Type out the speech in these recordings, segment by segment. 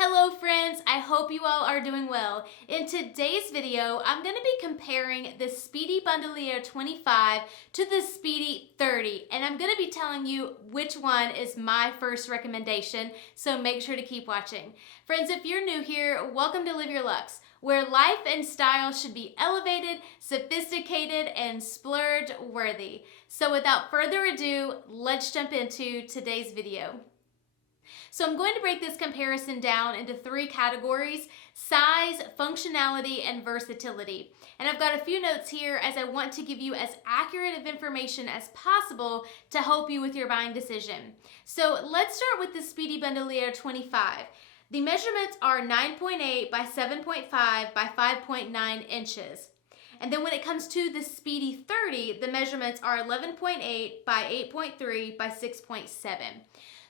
Hello friends, I hope you all are doing well. In today's video, I'm going to be comparing the Speedy Bandolier 25 to the Speedy 30, and I'm going to be telling you which one is my first recommendation, so make sure to keep watching. Friends, if you're new here, welcome to Live Your Lux, where life and style should be elevated, sophisticated, and splurge worthy. So without further ado, let's jump into today's video. So I'm going to break this comparison down into three categories: size, functionality, and versatility. And I've got a few notes here as I want to give you as accurate of information as possible to help you with your buying decision. So let's start with the Speedy Bandolier 25. The measurements are 9.8 by 7.5 by 5.9 inches. And then when it comes to the Speedy 30, the measurements are 11.8 by 8.3 by 6.7.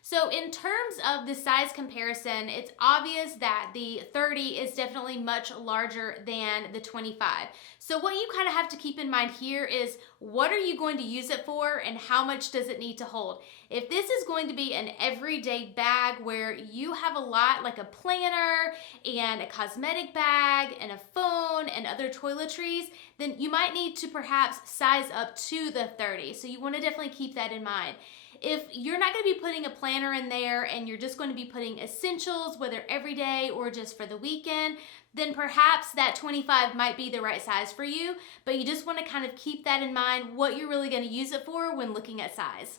So in terms of the size comparison, it's obvious that the 30 is definitely much larger than the 25. So what you kind of have to keep in mind here is, what are you going to use it for and how much does it need to hold? If this is going to be an everyday bag where you have a lot, like a planner and a cosmetic bag and a phone and other toiletries, then you might need to perhaps size up to the 30. So you want to definitely keep that in mind. If you're not going to be putting a planner in there and you're just going to be putting essentials, whether every day or just for the weekend, then perhaps that 25 might be the right size for you, but you just want to kind of keep that in mind, what you're really going to use it for when looking at size.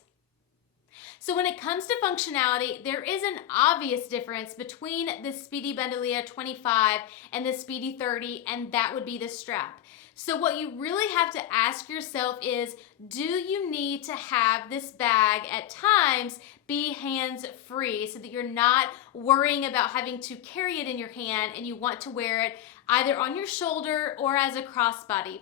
So when it comes to functionality, there is an obvious difference between the Speedy Bandolier 25 and the Speedy 30, and that would be the strap. So what you really have to ask yourself is, do you need to have this bag at times be hands-free so that you're not worrying about having to carry it in your hand and you want to wear it either on your shoulder or as a crossbody?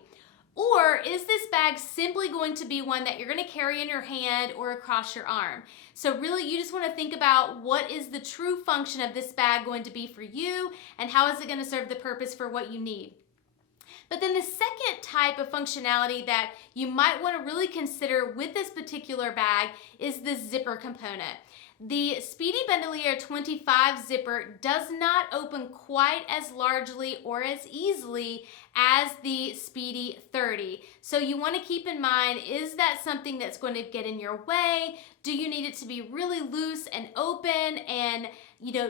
Or is this bag simply going to be one that you're going to carry in your hand or across your arm? So really, you just want to think about, what is the true function of this bag going to be for you, and how is it going to serve the purpose for what you need? But then the second type of functionality that you might want to really consider with this particular bag is the zipper component. The Speedy Bandolier 25 zipper does not open quite as largely or as easily as the Speedy 30. So you want to keep in mind, is that something that's going to get in your way? Do you need it to be really loose and open and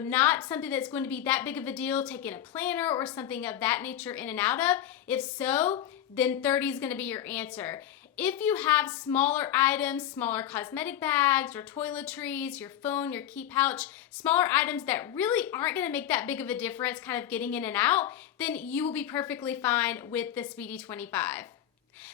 not something that's going to be that big of a deal, taking a planner or something of that nature in and out of? If so, then 30 is going to be your answer. If you have smaller items, smaller cosmetic bags or toiletries, your phone, your key pouch, smaller items that really aren't going to make that big of a difference kind of getting in and out, then you will be perfectly fine with the Speedy 25.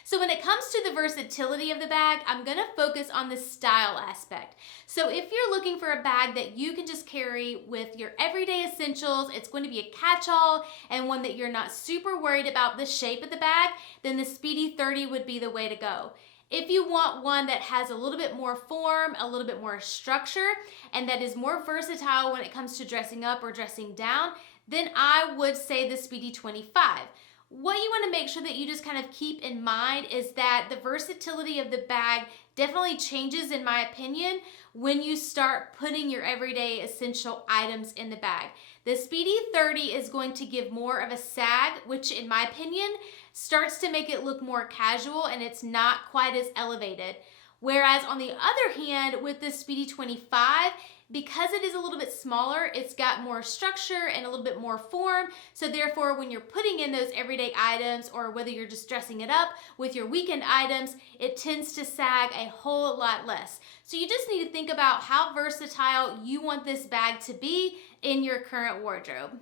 So when it comes to the versatility of the bag, I'm going to focus on the style aspect. So if you're looking for a bag that you can just carry with your everyday essentials, it's going to be a catch-all and one that you're not super worried about the shape of the bag, then the Speedy 30 would be the way to go. If you want one that has a little bit more form, a little bit more structure, and that is more versatile when it comes to dressing up or dressing down, then I would say the Speedy 25. What you want to make sure that you just kind of keep in mind is that the versatility of the bag definitely changes, in my opinion, when you start putting your everyday essential items in the bag. The Speedy 30 is going to give more of a sag, which in my opinion starts to make it look more casual and it's not quite as elevated. Whereas on the other hand, with the Speedy 25, because it is a little bit smaller, it's got more structure and a little bit more form. So therefore, when you're putting in those everyday items, or whether you're just dressing it up with your weekend items, it tends to sag a whole lot less. So you just need to think about how versatile you want this bag to be in your current wardrobe.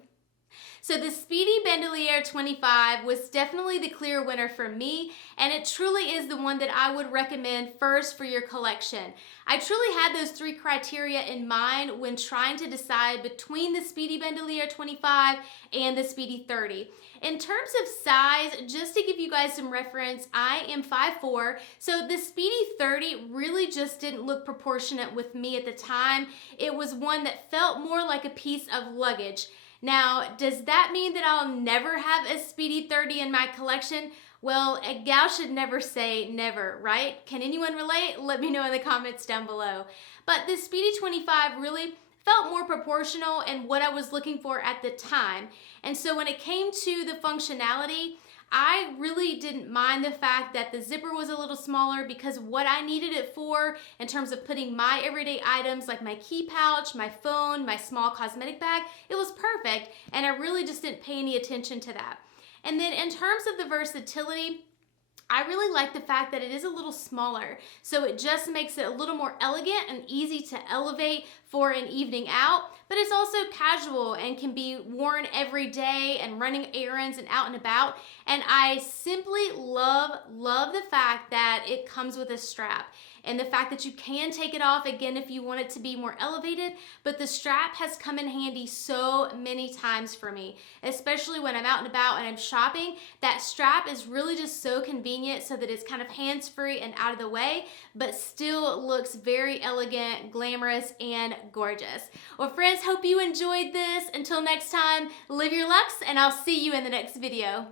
So the Speedy Bandolier 25 was definitely the clear winner for me, and it truly is the one that I would recommend first for your collection. I truly had those three criteria in mind when trying to decide between the Speedy Bandolier 25 and the Speedy 30. In terms of size, just to give you guys some reference, I am 5'4", so the Speedy 30 really just didn't look proportionate with me at the time. It was one that felt more like a piece of luggage. Now, does that mean that I'll never have a Speedy 30 in my collection? Well, a gal should never say never, right? Can anyone relate? Let me know in the comments down below. But the Speedy 25 really felt more proportional and what I was looking for at the time. And so when it came to the functionality, I really didn't mind the fact that the zipper was a little smaller because what I needed it for in terms of putting my everyday items like my key pouch, my phone, my small cosmetic bag, it was perfect, and I really just didn't pay any attention to that. And then in terms of the versatility, I really like the fact that it is a little smaller, so it just makes it a little more elegant and easy to elevate for an evening out, but it's also casual and can be worn every day and running errands and out and about. And I simply love the fact that it comes with a strap and the fact that you can take it off again if you want it to be more elevated, but the strap has come in handy so many times for me, especially when I'm out and about and I'm shopping. That strap is really just so convenient so that it's kind of hands-free and out of the way, but still looks very elegant, glamorous, and gorgeous. Well, friends, hope you enjoyed this. Until next time, live your lux, and I'll see you in the next video.